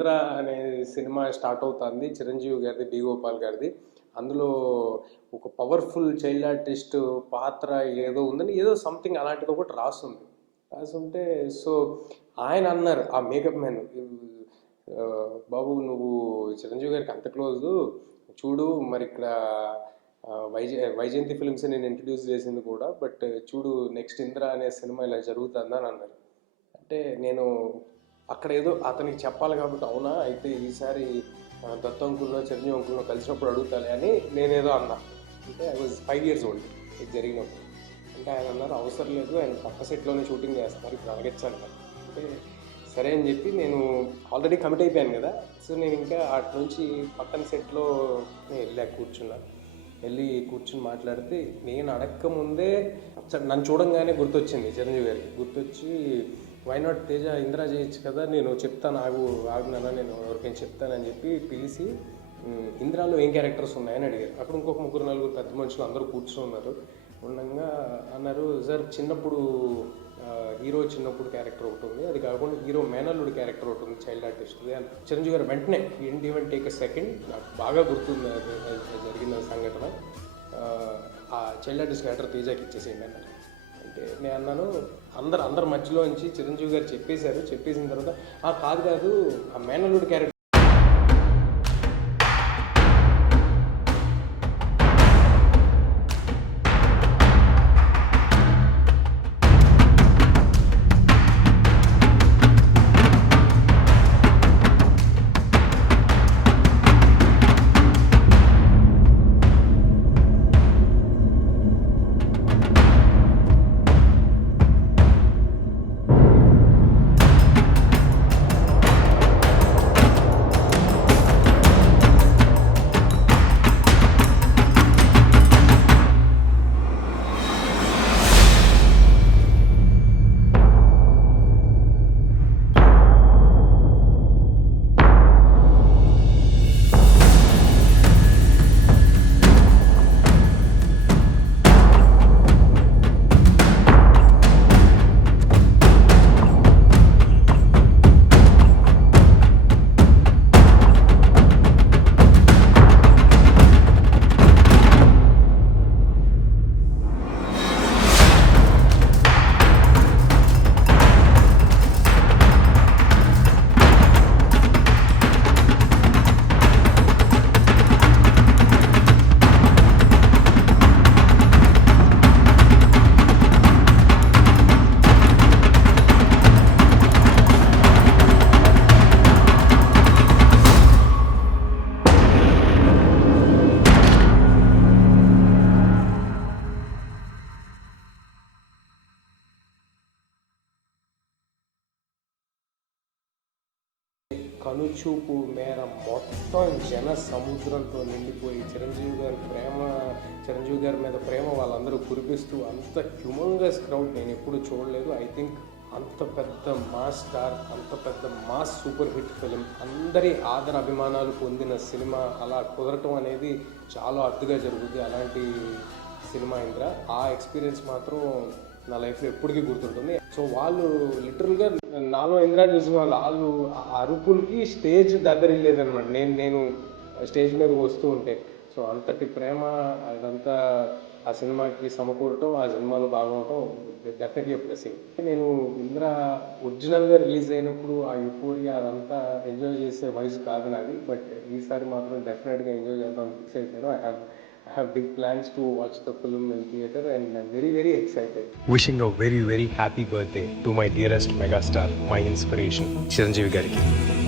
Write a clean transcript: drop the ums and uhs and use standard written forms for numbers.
ఇంద్ర అనే cinema start అవుతుంది, చిరంజీవి గారిది, డి గోపాల్ గారిది. అందులో ఒక పవర్ఫుల్ చైల్డ్ ఆర్టిస్ట్ పాత్ర ఏదో ఉందని, ఏదో సంథింగ్ అలాంటిది ఒకటి రాసుంటే సో ఆయన అన్నారు ఆ మేకప్ మ్యాన్, బాబు నువ్వు చిరంజీవి గారికి అంత క్లోజు చూడు, మరి ఇక్కడ వైజయంతి ఫిల్మ్స్ నేను ఇంట్రడ్యూస్ చేసింది కూడా, బట్ చూడు నెక్స్ట్ ఇంద్ర అనే సినిమా ఇలా జరుగుతుందని అన్నారు. అంటే నేను అక్కడ ఏదో అతనికి చెప్పాలి కాబట్టి, అవునా అయితే ఈసారి దత్త అంకుల్లో చిరంజీవి అంకుల్లో కలిసినప్పుడు అడుగుతాలి అని నేనేదో అన్నా. అంటే ఐ వాజ్ 5 years old ఇది జరిగినప్పుడు. అంటే ఆయన అన్నారు అవసరం లేదు, ఆయన పక్క సెట్లోనే షూటింగ్ చేస్తున్నారు, ఇప్పుడు అడగచ్చాను. అంటే సరే అని చెప్పి నేను ఆల్రెడీ కమిట్ అయిపోయాను కదా, సో నేను ఇంకా అటు నుంచి పక్కన సెట్లో వెళ్ళి కూర్చుని మాట్లాడితే, నేను అడక్క ముందే నన్ను చూడంగానే గుర్తొచ్చింది చిరంజీవి గారికి. గుర్తొచ్చి వై నాట్ తేజ ఇంద్ర చేయొచ్చు కదా, నేను చెప్తాను ఆగునానా, నేను ఎవరికైనా చెప్తానని చెప్పి పిలిచి ఇంద్రాలో ఏం క్యారెక్టర్స్ ఉన్నాయని అడిగారు. అప్పుడు ఇంకొక 3-4 పెద్ద మనుషులు అందరూ కూర్చొని ఉన్నారు. ఉండగా అన్నారు, సార్ చిన్నప్పుడు హీరో చిన్నప్పుడు క్యారెక్టర్ ఒకటి ఉంది, అది కాకుండా హీరో మేనల్లుడి క్యారెక్టర్ ఒకటి ఉంది చైల్డ్ ఆర్టిస్ట్ది అని. చిరంజీవి గారు వెంటనే ఏంటి ఈవెన్ టేక్ ఎ సెకండ్, నాకు బాగా గుర్తుంది జరిగిన సంఘటన, ఆ చైల్డ్ ఆర్టిస్ట్ క్యారెక్టర్ తేజాకి ఇచ్చేసేయండి అన్నారు. అంటే నేను అన్నాను, అందరి మధ్యలో నుంచి చిరంజీవి గారు చెప్పేసిన తర్వాత కాదు ఆ మేనల్లుడి క్యారెక్టర్ కనుచూపు మేర మొత్తం జన సముద్రంతో నిండిపోయి చిరంజీవి గారి మీద ప్రేమ వాళ్ళందరూ కురిపిస్తూ అంత హ్యూమంగస్ క్రౌడ్ నేను ఎప్పుడు చూడలేదు. ఐ థింక్ అంత పెద్ద మాస్ స్టార్, అంత పెద్ద మాస్ సూపర్ హిట్ ఫిలిం, అందరి ఆదర అభిమానాలు పొందిన సినిమా అలా కుదరటం అనేది చాలా అద్దుగా జరుగుతుంది. అలాంటి సినిమా ఇంద్ర, ఆ ఎక్స్పీరియన్స్ మాత్రం నా లైఫ్లో ఎప్పటికీ గుర్తుంటుంది. సో వాళ్ళు లిటరల్గా నాలో ఇంద్రా చూసిన వాళ్ళు అరుపులకి స్టేజ్ దగ్గరిల్లేదనమాట. నేను స్టేజ్ మీద వస్తూ ఉంటే, సో అంతటి ప్రేమ అదంతా ఆ సినిమాకి సమకూరటం, ఆ సినిమాలో భాగమవటం డెఫినెట్లీ ప్లెస్సింగ్. నేను ఇంద్రా ఒరిజినల్గా రిలీజ్ అయినప్పుడు ఆ యూఫోరియా అదంతా ఎంజాయ్ చేసే వయసు కాదు నాది, బట్ ఈసారి మాత్రం డెఫినెట్గా ఎంజాయ్ చేద్దాం ఫిక్స్ అయిపోయాను. I have big plans to watch the film in theatre and I'm very, very excited. Wishing a very, very happy birthday to my dearest megastar, my inspiration, Chiranjeevi Gariki.